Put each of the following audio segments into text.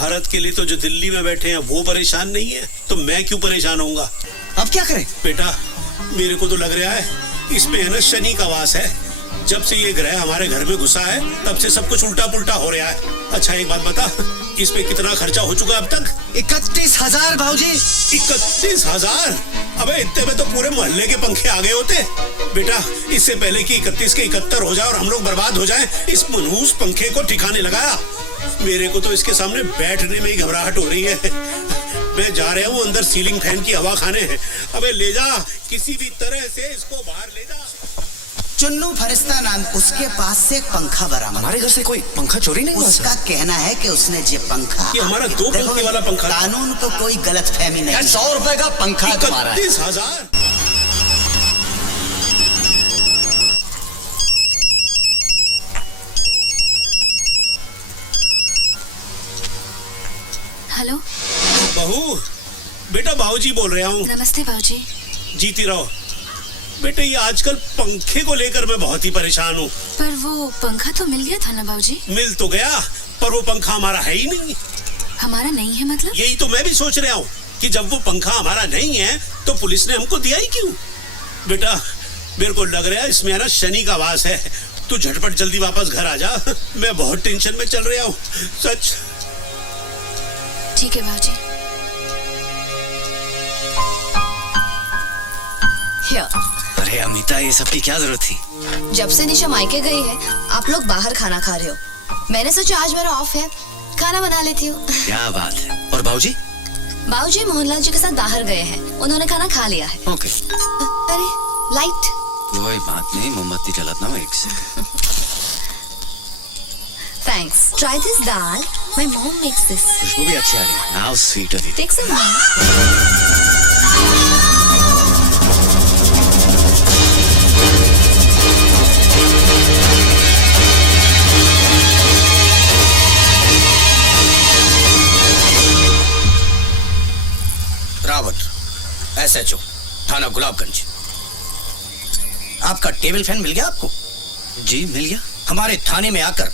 भारत के लिए तो जो दिल्ली में बैठे हैं वो परेशान नहीं है, तो मैं क्यों परेशान होऊंगा? अब क्या करें? बेटा, मेरे को तो लग रहा है इसमें है ना शनि का वास है। जब से ये ग्रह हमारे घर में घुसा है तब से सब कुछ उल्टा पुल्टा हो रहा है। अच्छा एक बात बता, इस पे कितना खर्चा हो चुका अब तक? 31,000 भाऊजी। 31,000? अबे इतने में तो पूरे मोहल्ले के पंखे आ गए होते। बेटा, इससे पहले कि 31 के 71 हो जाए और हम लोग बर्बाद हो जाएं, इस मनहूस पंखे को ठिकाने लगाया। मेरे को तो इसके सामने बैठने में ही घबराहट हो रही है। मैं जा रहा हूँ अंदर सीलिंग फैन की हवा खाने। अबे ले जा, किसी भी तरह से इसको बाहर ले जा। चुन्नू फरिश्ता नाम, उसके पास से एक पंखा बरामद। हमारे घर से कोई पंखा चोरी नहीं हुआ? उसका कहना है कि उसने ये पंखा, ये हमारा 2 पंखे वाला पंखा। कानून को कोई गलतफहमी नहीं। 100 रुपए का पंखा तुम्हारा है। 31,000? हेलो बहू, बेटा बाबूजी बोल रहा हूँ। नमस्ते बाबूजी। जीती रहो बेटे। ये आजकल पंखे को लेकर मैं बहुत ही परेशान हूँ। पर वो पंखा तो मिल गया था ना बाबूजी? मिल तो गया, पर वो पंखा हमारा है ही नहीं। हमारा नहीं है मतलब? यही तो मैं भी सोच रहा हूँ कि जब वो पंखा हमारा नहीं है तो पुलिस ने हमको दिया ही क्यों? बेटा, मेरे को लग रहा है इसमें है ना शनि का वास है। तू झटपट जल्दी वापस घर आ जा। मैं बहुत टेंशन में चल रहा हूँ, सच। ठीक है बाबूजी। अरे अमिता, ये सब की क्या जरूरत थी? जब से निशा मायके गई है आप लोग बाहर खाना खा रहे हो। मैंने सोचा आज मेरा ऑफ है, खाना बना लेती हूँ। क्या बात है। और बाबूजी? बाबूजी मोहनलाल जी के साथ बाहर गए हैं, उन्होंने खाना खा लिया है। ओके। अरे लाइट। कोई बात नहीं, मोमबत्ती जलाता हूँ, एक second. Thanks. Try this dal, my mom makes this. खुशबू भी अच्छी आ रही है। How sweet of you. Take some. Rawat, SHO, थाना गुलाबगंज। आपका टेबल फैन मिल गया आपको? जी मिल गया। हमारे थाने में आकर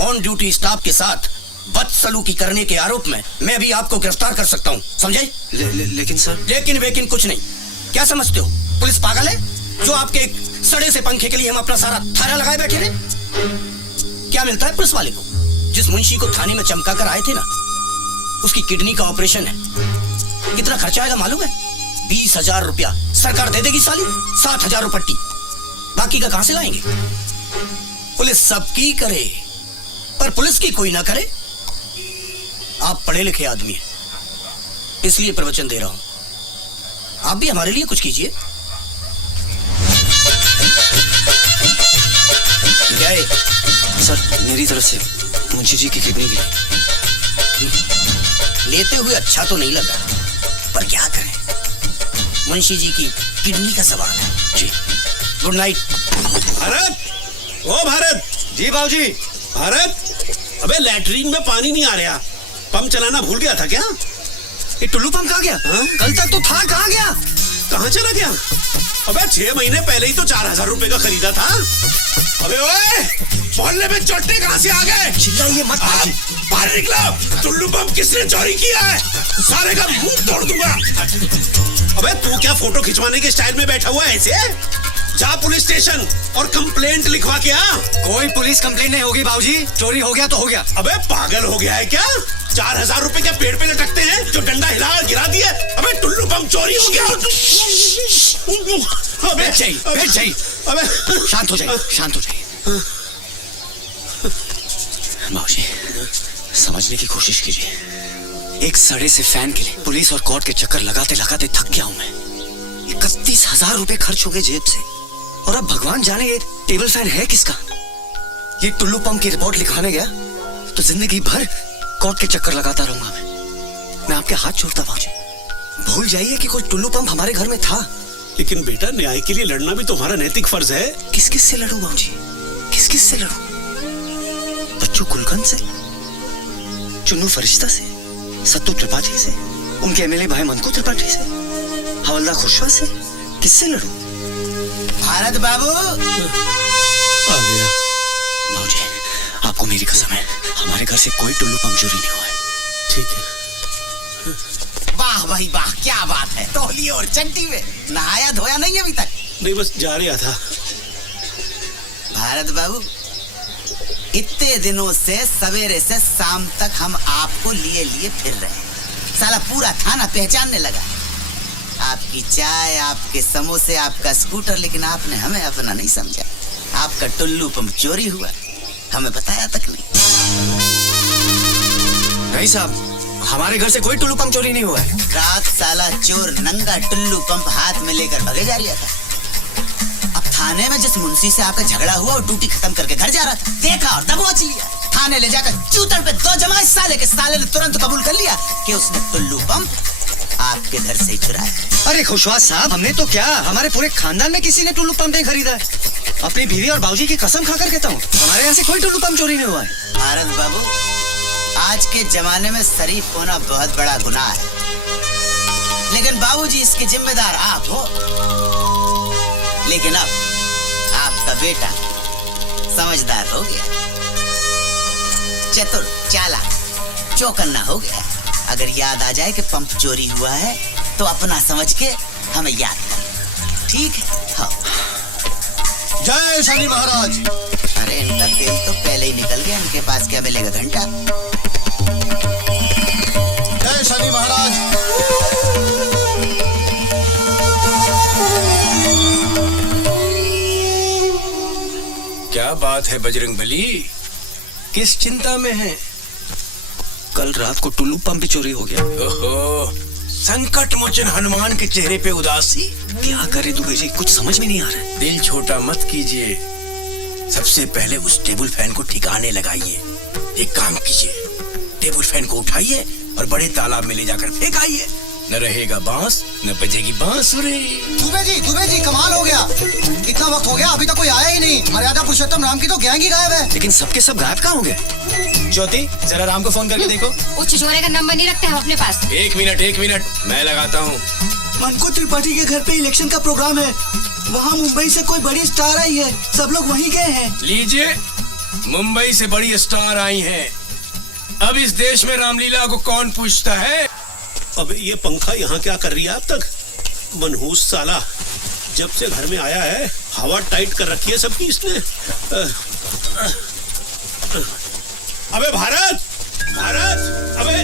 ऑन ड्यूटी स्टाफ के साथ बदसलूकी करने के आरोप में मैं भी आपको गिरफ्तार कर सकता हूँ, समझे? लेकिन सर। लेकिन वेकिन कुछ नहीं। क्या समझते हो, पुलिस पागल है जो आपके एक सड़े से पंखे के लिए हम अपना सारा थाना लगाए बैठे रहे? क्या मिलता है पुलिस वाले को? जिस मुंशी को थाने में चमका कर आए थे ना, उसकी किडनी का ऑपरेशन है। कितना खर्चा आएगा मालूम है? 20,000 रुपया सरकार दे देगी साली, 7,000 रुपट्टी। बाकी का कहां से लाएंगे? पुलिस सबकी करे पर पुलिस की कोई ना करे। आप पढ़े लिखे आदमी हैं, इसलिए प्रवचन दे रहा हूं। आप भी हमारे लिए कुछ कीजिए। क्या है? सर, मेरी तरफ से मुंशी जी की किडनी भी लेते हुए अच्छा तो नहीं लगा, पर क्या करें, मुंशी जी की किडनी का सवाल है। जी, गुड नाइट। भारत, ओ भारत। जी बाबूजी। भारत, अबे लैट्रीन में पानी नहीं आ रहा। पंप चलाना भूल गया था क्या? ये टुल्लू पंप कहाँ गया? कल तक तो था, कहाँ गया? कहाँ चला गया? अबे 6 महीने पहले ही तो 4,000 रुपए का खरीदा था। अबे ओए, मोहल्ले में चोटे कहाँ से आ गए? चिल्लाइए मत बाबूजी। बाहर निकलो। टुल्लू पंप किसने चोरी किया है? सारे का मुंह तोड़ दूंगा। अबे तू क्या फोटो खिंचवाने के स्टाइल में बैठा हुआ है ऐसे? जा पुलिस स्टेशन और कंप्लेंट लिखवा के आ। कोई पुलिस कंप्लेंट नहीं होगी बाबूजी, चोरी हो गया तो हो गया। अबे पागल हो गया है क्या? 4,000 रुपए क्या पेड़ पे लटकते हैं जो डंडा हिला गिरा दिए? अबे टुल्लू पंप चोरी हो गया। बैठ जाइए। अबे शांत हो जाइए, शांत हो जाइए। बाबूजी, समझने की कोशिश कीजिए। एक सड़े से फैन के लिए पुलिस और कोर्ट के चक्कर लगाते लगाते थक गया हूं मैं। 31,000 रुपए खर्च हो गए जेब से, और अब भगवान जाने ये टेबल फैन है किसका। ये टुल्लू पंप की रिपोर्ट लिखवाने गया तो जिंदगी भर कोर्ट के चक्कर लगाता रहूंगा मैं आपके हाथ छोड़ता बाबूजी, भूल जाइए कि कोई टुल्लू पंप हमारे घर में था। लेकिन बेटा, न्याय के लिए लड़ना भी तुम्हारा नैतिक फर्ज है। किस किस से लड़ूं बाबूजी, किस किस से लड़ूं? बच्चू कुलकर्णी से, चुन्नू फरिश्ता से, सत्तू त्रिपाठी से, उनके MLA भाई मंकू त्रिपाठी से, हवलदार खुशवा से, किससे लड़ूं? भारत बाबू आ गया। बाबूजी, आपको मेरी कसम है, हमारे घर से कोई टुल्लू पंप चोरी नहीं हुआ है। ठीक है। वाह भाई वाह, क्या बात है। तौलिए और चंटी में नहाया धोया नहीं अभी तक? नहीं, बस जा रहा था। भारत बाबू, इतने दिनों से सवेरे से शाम तक हम आपको लिए लिए फिर रहे हैं। साला पूरा थाना पहचानने लगा। आपकी चाय, आपके समोसे, आपका स्कूटर, लेकिन आपने हमें अपना नहीं समझा। आपका टुल्लू पंप चोरी हुआ, हमें बताया तक नहीं। नहीं साहब, हमारे घर से कोई टुल्लू पंप चोरी नहीं हुआ है। रात साला चोर नंगा टुल्लू पंप हाथ में लेकर भगे जा रहा था। अब थाने में जिस मुंशी से आपका झगड़ा हुआ वो ड्यूटी खत्म करके घर जा रहा था, देखा और दबोच लिया। थाने ले जाकर चूतर पे 2 जमाए साले के। साले ने तुरंत कबूल कर लिया कि उसने टुल्लू पंप आपके घर से ही चुराया। अरे खुशवास साहब, हमने तो क्या, हमारे पूरे खानदान में किसी ने टुल्लू पंप नहीं खरीदा है। अपनी बीवी और बाबूजी की कसम खाकर कहता हूँ, हमारे यहाँ से कोई टुल्लू पंप चोरी नहीं हुआ है। भारत बाबू, आज के जमाने में शरीफ होना बहुत बड़ा गुनाह है, लेकिन बाबूजी इसके जिम्मेदार आप हो। लेकिन अब आपका बेटा समझदार हो गया, चतुर, चालाक, चौकन्ना हो गया। अगर याद आ जाए कि पंप चोरी हुआ है तो अपना समझ के हमें याद कर, ठीक है? हाँ। जय शनि महाराज। अरे इनका तेल तो पहले ही निकल गया, इनके पास क्या मिलेगा घंटा? जय शनि महाराज। क्या बात है बजरंगबली, किस चिंता में है? कल रात को टुल्लू पंप भी चोरी हो गया। ओहो, संकट मोचन हनुमान के चेहरे पे उदासी। क्या करे दुबे जी, कुछ समझ में नहीं आ रहा है। दिल छोटा मत कीजिए, सबसे पहले उस टेबल फैन को ठिकाने लगाइए। एक काम कीजिए, टेबल फैन को उठाइए और बड़े तालाब में ले जाकर फेंक आइए। न रहेगा बांस, न बजेगी बांसुरी। दुबे जी कमाल हो गया। इतना वक्त हो गया, अभी तक कोई आया ही नहीं। मर्यादा पुरुषोत्तम राम की तो गैंग ही गायब है। लेकिन सबके सब गायब कहाँ हो गए? ज्योति, जरा राम को फोन करके देखो। वो छिछोरे का नंबर नहीं रखते हम अपने पास। एक मिनट, मैं लगाता हूँ। मनकू त्रिपाठी के घर पे इलेक्शन का प्रोग्राम है। वहाँ मुंबई से कोई बड़ी स्टार आई है, सब लोग वहीं गए हैं। लीजिए, मुंबई से बड़ी स्टार आई हैं। अब इस देश में रामलीला को कौन पूछता है? अब ये पंखा यहाँ क्या कर रही है अब तक? मनहूस साला, जब से घर में आया है हवा टाइट कर रखी है सबकी इसने। अबे भारत, अबे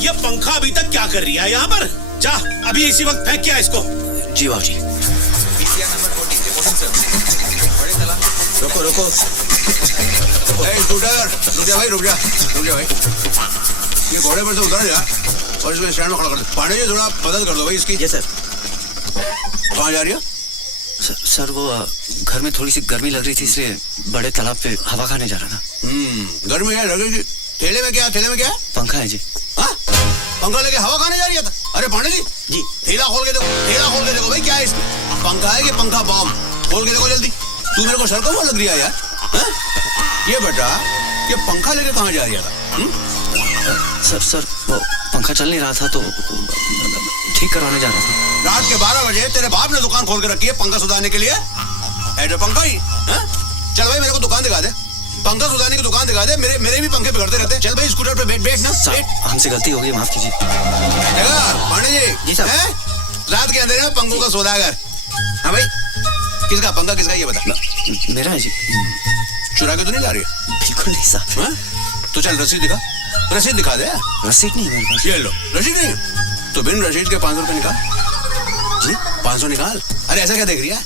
ये पंखा अभी तक क्या कर रही है यहाँ पर? जा अभी इसी वक्त फेंक क्या इसको। जी बाबूजी। रुको। रुक जा भाई। ये घोड़े पर से उतर जा और इसको स्टैंड में खड़ा कर दे। पांडे जी, थोड़ा मदद कर दो भाई इसकी। Yes sir. कहाँ जा रही है? सर वो घर में थोड़ी सी गर्मी लग रही थी, इसलिए बड़े तालाब पे हवा खाने जा रहा था। गर्मी है लग रही थी। थैले में क्या? पंखा है जी। हाँ, पंखा लेके हवा खाने जा रही था? अरे पांडे जी, थैला खोल के देखो भाई, क्या है इसमें? पंखा है कि पंखा बम? खोल के देखो जल्दी। तू मेरे को सर को वो लग रही है यार। ये बेटा, ये पंखा लेके कहाँ जा रहा था? सर वो पंखा चल नहीं रहा था तो ठीक करवाने जा रहा था। रात के 12 बजे तेरे बाप ने दुकान खोल के रखी है पंखा सुधारने के लिए? ऐसा पंखा ही? चल भाई मेरे को दुकान दिखा दे, पंखा सुधारने की दुकान दिखा दे। मेरे भी पंखे बिगड़ते रहते हैं। चल भाई स्कूटर पे बैठ ना। हमसे गलती हो गई, माफ कीजिए। पांडे जी साहब। रात के अंधेरे में पंखों का सौदागर। हाँ भाई, किसका पंखा किसका ये बता। मेरा है जी। चुरा के तो नहीं जा रही है? बिल्कुल नहीं साहब। तो चल रसीद दिखा दे। रसीद नहीं है मेरे पास। ये लो, रसीद नहीं है तो बिन रसीद के 500 रुपए निकाल। जी 500 निकाल। अरे ऐसा क्या देख रही है?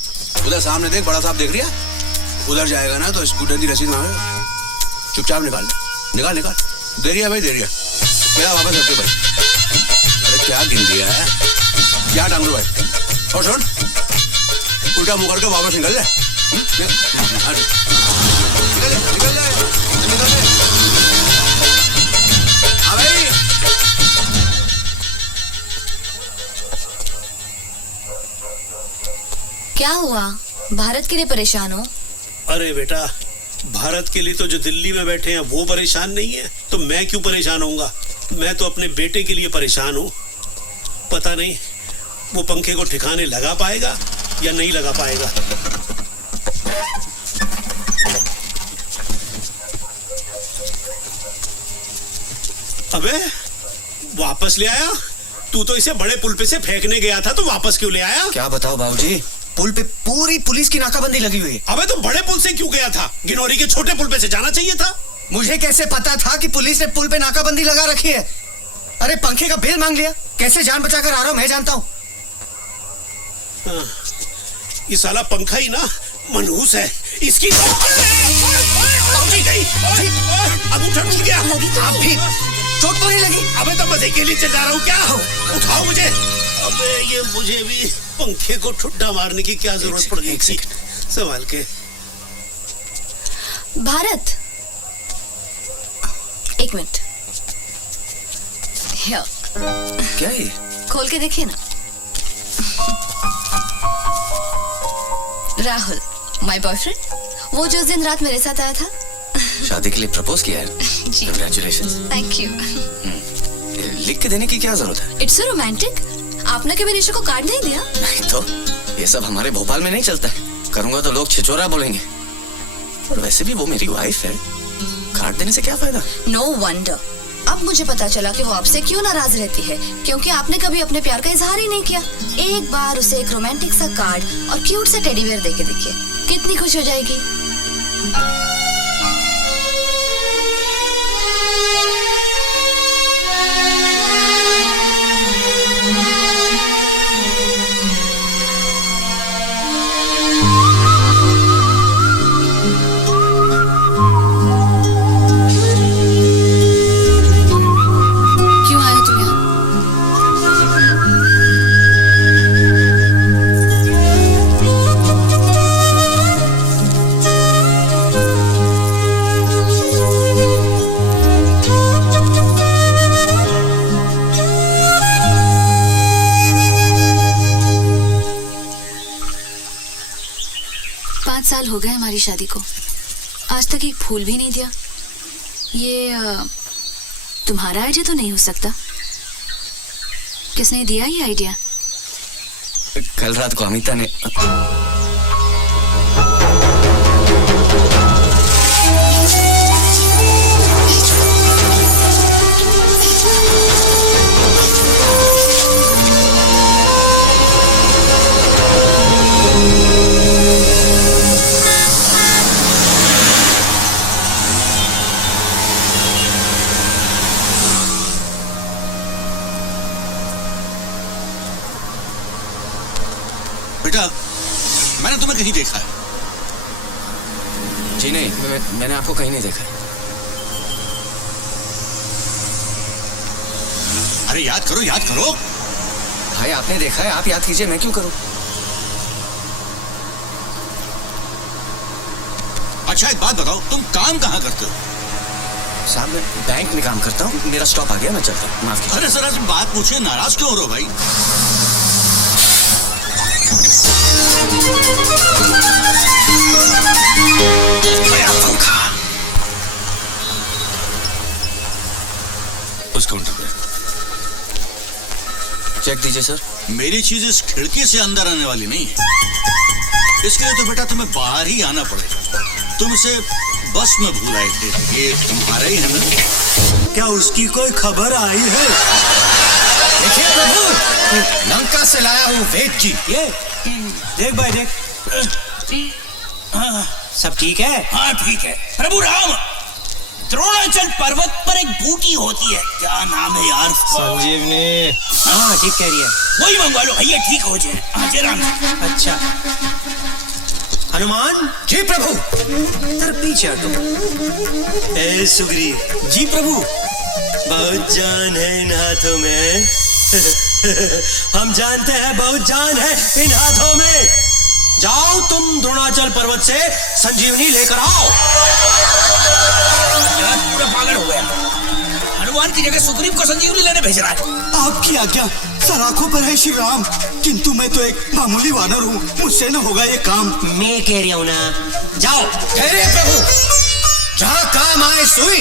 उधर सामने देख, बड़ा साहब देख रही है। उधर जाएगा ना तो स्कूटर की रसीद मांगे, चुपचाप निकाल। दे रही है भाई, दे रही है। मेरा वापस रख दे भाई। अरे क्या गिन दिया है, क्या टांग दो भाई। और सुन, उल्टा मुंह करके वापस निकल ले। निकल ले। हाँ भाई। क्या हुआ? भारत के लिए परेशान हो? अरे बेटा, भारत के लिए तो जो दिल्ली में बैठे हैं वो परेशान नहीं है, तो मैं क्यों परेशान होऊंगा? मैं तो अपने बेटे के लिए परेशान हूँ। पता नहीं वो पंखे को ठिकाने लगा पाएगा या नहीं लगा पाएगा। अबे वापस ले आया? तू तो इसे बड़े पुल पे से फेंकने गया था, तो वापस क्यों ले आया? क्या बताओ बाबूजी, पुल पे पूरी पुलिस की नाकाबंदी लगी हुई है। अबे तो बड़े पुल से क्यों गया था? गिनौरी के छोटे पुल पे से जाना चाहिए था। मुझे कैसे पता था कि पुलिस ने पुल पे नाकाबंदी लगा रखी है? अरे पंखे का बिल मांग लिया, कैसे जान बचाकर आ रहा हूं मैं जानता हूं। ये साला पंखा ही ना मनहूस है, इसकी तो गई। अंगूठा टूट गया। आप भी चोट तो नहीं लगी? अबे तो मजे के लिए चल रहा हूँ क्या? उठाओ मुझे। अबे ये मुझे भी पंखे को ठुड्डा मारने की क्या जरूरत पड़ गई थी? संभाल के। भारत, एक मिनट। क्या ये? खोल के देखिए ना। राहुल, माय बॉयफ्रेंड, वो जो उस दिन रात मेरे साथ आया था। शादी के लिए प्रपोज किया है? जी। Congratulations। Thank you. लिख के देने की क्या जरूरत है? It's so romantic. आपने कभी निशा को कार्ड नहीं दिया? नहीं तो, ये सब हमारे भोपाल में नहीं चलता है। करूंगा तो लोग छिछोरा बोलेंगे। और वैसे भी वो मेरी वाइफ है, कार्ड देने से क्या फायदा? No wonder. अब मुझे पता चला कि वो आपसे क्यों नाराज रहती है, क्योंकि आपने कभी अपने प्यार का इजहार ही नहीं किया। एक बार उसे एक रोमांटिक सा कार्ड और क्यूट सा टेडी बेयर देके देखिए, कितनी खुश हो जाएगी। क्यों आए तुम यहाँ? 5 साल हो गए हमारी शादी को, आज तक एक फूल भी नहीं दिया। ये तुम्हारा आइडिया तो नहीं हो सकता। किसने दिया ये आइडिया? कल रात को अमिता ने। बेटा, मैंने तुम्हें कहीं देखा है? जी नहीं, मैंने आपको कहीं नहीं देखा। अरे याद करो, याद करो। भाई आपने देखा है, आप याद कीजिए, मैं क्यों करूं? अच्छा एक बात बताओ, तुम काम कहाँ करते हो? साहब मैं बैंक में काम करता हूँ, मेरा स्टॉप आ गया, मैं चलता हूँ, माफ कीजिए। अरे जरा सी बात पूछिए, नाराज क्यों हो रहे हो भाई? उस काउंटर पे चेक दीजिए सर। मेरी चीज इस खिड़की से अंदर आने वाली नहीं है, इसके लिए तो बेटा तुम्हें बाहर ही आना पड़ेगा। तुम इसे बस में भूल आए थे, ये तुम्हारा ही है ना? क्या उसकी कोई खबर आई है? देखिए प्रभु, लंका से लाया हूँ वेद जी। ये देख भाई देख। सब ठीक है? हाँ ठीक है। प्रभु राम, द्रोणाचल पर्वत पर एक बूटी होती है, क्या नाम है यार? संजीवनी। हाँ ठीक कह रही है। वही मंगवा लो भैया, ठीक हो जाए। हाँ जय राम। अच्छा हनुमान जी प्रभु। तर पीछे हटो। ए सुग्रीव जी प्रभु। बहुत जान है इन हाथों में। हम जानते हैं बहुत जान है इन हाथों में। जाओ तुम द्रोणाचल पर्वत से संजीवनी लेकर आओ। यार पूरा पागल हो गया, हनुमान की जगह सुग्रीव को संजीवनी लेने भेज रहा है। आपकी आज्ञा सराखों पर है श्री राम, किंतु मैं तो एक मामूली वानर हूँ, मुझसे न होगा ये काम। मैं कह रहा हूँ ना, जाओ। कह रहे प्रभु, जहाँ काम आए सुई,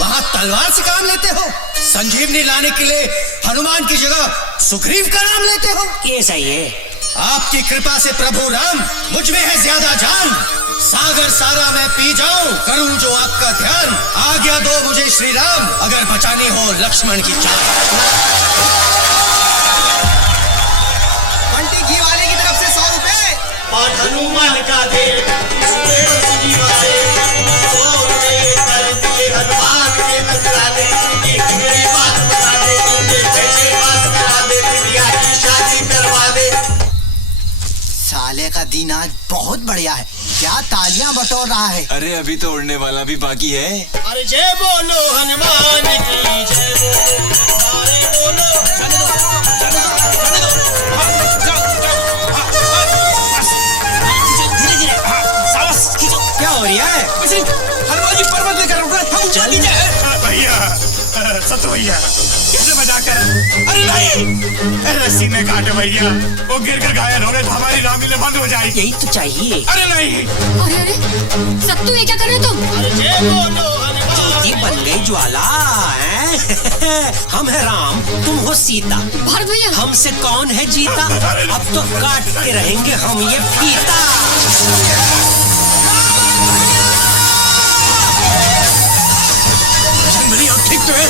वहाँ तलवार से काम लेते हो। संजीवनी लाने के लिए हनुमान की जगह सुग्रीव का नाम लेते हो। कैसा ही है, आपकी कृपा से प्रभु राम मुझ में है ज्यादा जान। सागर सारा मैं पी जाऊं, करूं जो आपका ध्यान। आज्ञा दो मुझे श्री राम, अगर बचानी हो लक्ष्मण की जान। बंटी घी वाले की तरफ से 100 रुपए। और हनुमान का दे हनुमान के नजराने, एक मेरी बात बता दे, मुझे पैसे पास करा दे, बिटिया की शादी करवा दे। साले का दिन आज बहुत बढ़िया है, क्या तालियां बटोर रहा है। अरे अभी तो उड़ने वाला भी बाकी है। अरे जय बोलो हनुमान की जय बोलो, अरे बोलो चलो धीरे धीरे सावस खींचो। क्या हो रहा है? हनुमान जी पर्वत लेकर उड़ रहे हैं, चल लीजिए भैया। सत भैया कैसे मजाक कर? अरे नहीं, रस्सी में काटे भैया, वो गिर कर घायल हो गए तो हमारी रामलीला बंद हो जाएगी। यही तो चाहिए। अरे नहीं, अरे अरे सत्तू ये क्या कर रहे हो तुम? अरे जय बोलो ज्योति बन गई ज्वाला हैं? हम है राम, तुम हो सीता। भारत भैया हमसे कौन है जीता? अब तो काटते रहेंगे हम ये फीता। ठीक तो है।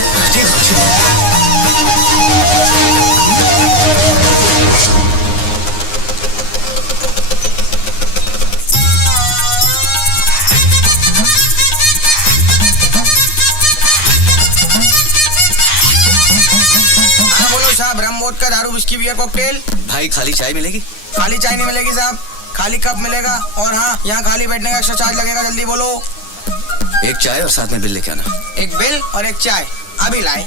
बोलो साहब, रम वोदका दारू विस्की बियर कॉकटेल। भाई खाली चाय मिलेगी? खाली चाय नहीं मिलेगी साहब, खाली कप मिलेगा। और हाँ, यहाँ खाली बैठने का एक्स्ट्रा चार्ज लगेगा, जल्दी बोलो। एक चाय और साथ में बिल लेके आना। एक बिल और एक चाय, अभी लाए।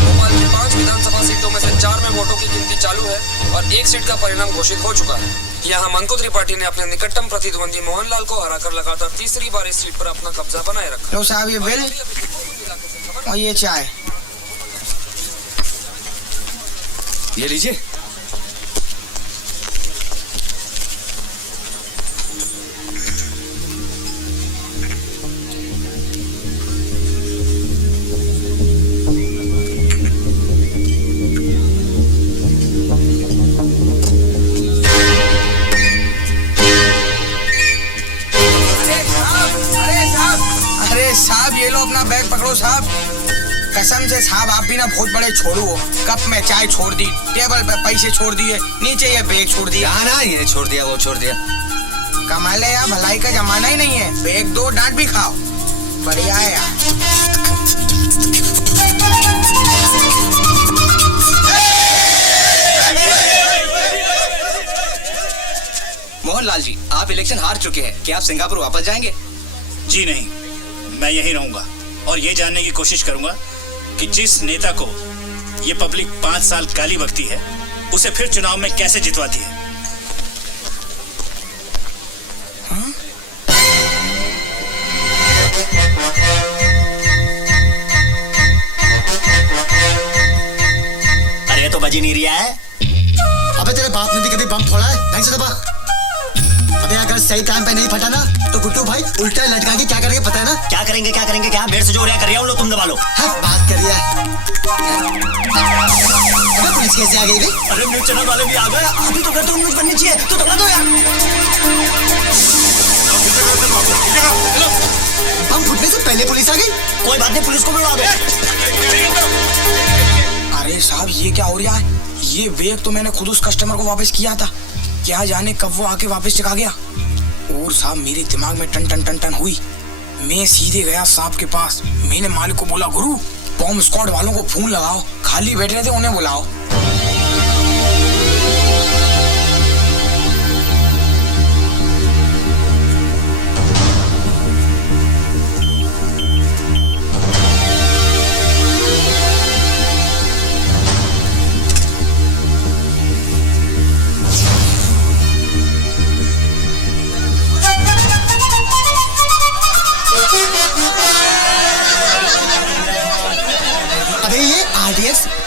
भोपाल की 5 विधानसभा सीटों में से 4 में वोटों की गिनती चालू है और 1 सीट का परिणाम घोषित हो चुका है। यहाँ मंको त्रिपाठी ने अपने निकटतम प्रतिद्वंदी मोहनलाल को हराकर लगातार तीसरी बार इस सीट पर अपना कब्जा बनाए रखा। लो साहब ये बिल और ये चाय। ये लीजिए। साहब ये लो अपना बैग पकड़ो साहब। कसम से साहब आप भी ना बहुत बड़े छोड़ू हो। कप में चाय छोड़ दी, टेबल पे पैसे छोड़ दिए, नीचे ये बैग छोड़ दिया। ना ये छोड़ दिया वो छोड़ दिया। कमाल है यार, भलाई का जमाना ही नहीं है। बैग दो, डांट भी खाओ, बढ़िया है यार। मोहनलाल जी, आप इलेक्शन हार चुके हैं, क्या आप सिंगापुर वापस जाएंगे? जी नहीं, मैं यहीं रहूंगा और ये जानने की कोशिश करूंगा कि जिस नेता को ये पब्लिक 5 साल गाली बकती है, उसे फिर चुनाव में कैसे जितवाती है। अरे तो बजी नहीं रिया है। अबे तेरे बाप ने भी कभी बम फोड़ा है? ढंग से दबा। अबे अगर सही टाइम पे नहीं फटा ना तो गुड्डू भाई उल्टा लटका के क्या करेंगे पता है ना? क्या करेंगे क्या मेरे से जो हो रहा कर रहा हूँ, लो तुम दबा लो। बात करिए। पुलिस कैसे आ गई भाई? अरे न्यूज चैनल वाले भी आ गए। अभी तो करते न्यूज बननी चाहिए, तो दबा दो यार। बम फुटने से पहले पुलिस आ गई। कोई बात नहीं, पुलिस को बुला दो। अरे साहब ये क्या हो रहा है? ये बैग तो मैंने खुद उस कस्टमर को वापस किया था, क्या जाने कब वो आके वापस चला गया। और साहब मेरे दिमाग में टन टन टन टन हुई। मैं सीधे गया साहब के पास। मैंने मालिक को बोला, गुरु बॉम्ब स्क्वाड वालों को फोन लगाओ, खाली बैठ रहे थे उन्हें बुलाओ।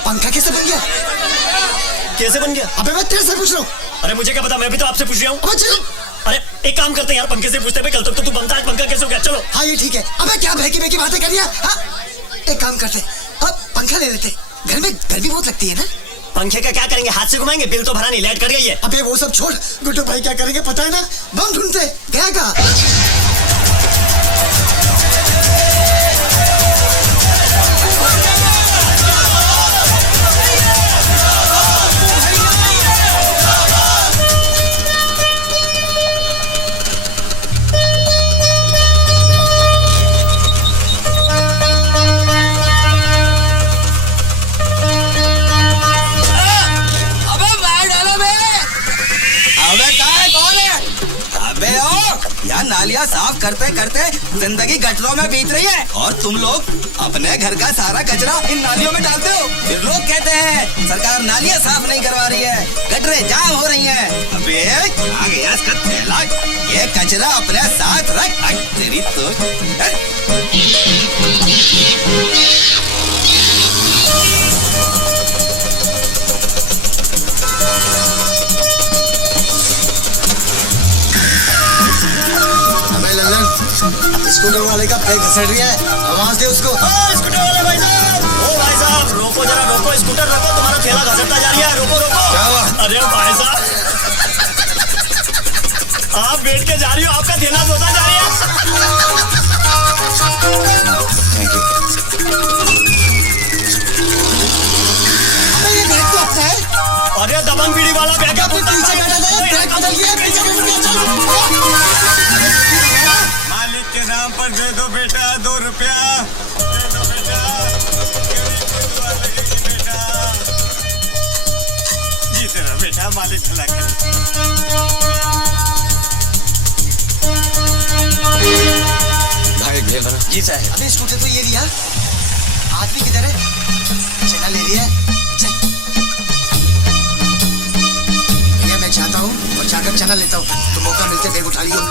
पंखा कैसे बन गया? कैसे बन गया? अबे मैं तेरे से पूछ रहा हूँ। अरे मुझे क्या पता, मैं भी तो आपसे पूछ रहा हूँ। अरे एक काम करते हैं यार, पंखे से पूछते हैं। कल तक तो तू बनता है, पंखा कैसे हो गया? चलो। हाँ ये ठीक है। अबे क्या बहकी बहकी बातें कर रही है? एक काम करते, अब पंखा ले लेते, घर में गर्मी बहुत लगती है ना। पंखे का क्या करेंगे, हाथ से घुमाएंगे, बिल तो भरा नहीं, लाइट कट गई है। अबे वो सब छोड़, गुड्डू भाई क्या करेंगे पता है ना, बम ढूंढते, गया कहाँ? नालियाँ साफ करते करते जिंदगी गटरों में बीत रही है और तुम लोग अपने घर का सारा कचरा इन नालियों में डालते हो। फिर लोग कहते हैं सरकार नालियाँ साफ नहीं करवा रही है, गटरें जाम हो रही हैं। अबे आ गया इसका थैला, ये कचरा अपने साथ रख। तेरी तो स्कूटर वाले का पैर घसड़ रहा है, आवाज दे उसको। स्कूटर वाले भाई साहब, ओ भाई साहब रोको जरा, रोको, स्कूटर रोको, तुम्हारा ठेला घसटता जा रही है, रोको रोको। क्या हुआ? अरे भाई साहब आप बैठ के जा रही हो, आपका ठेला धोता जा रही है। Thank you. ये बैग तो अपना है। अरे दबंग बीड़ी वाला बैग है, पीछे बैठा था, बैग बदल गया, पीछे बैठ गया, चलो। मालिक के नाम पर दे दो बेटा 2 रुपया, दे दो बेटा, बेटा जीते रहो बेटा, मालिक भला करे। भाई भेल बना जी साहब। अबे स्कूटर तो ये लिया, आदमी किधर है? चना ले रही है, चल। भैया मैं चाहता हूँ और जाकर चना लेता हूँ, तो मौका मिलते बैग उठा लियो।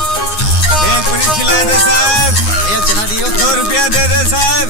एक पूरी खिला दे साहब, भैया चना दियो। 2 रुपया दे दे साहब।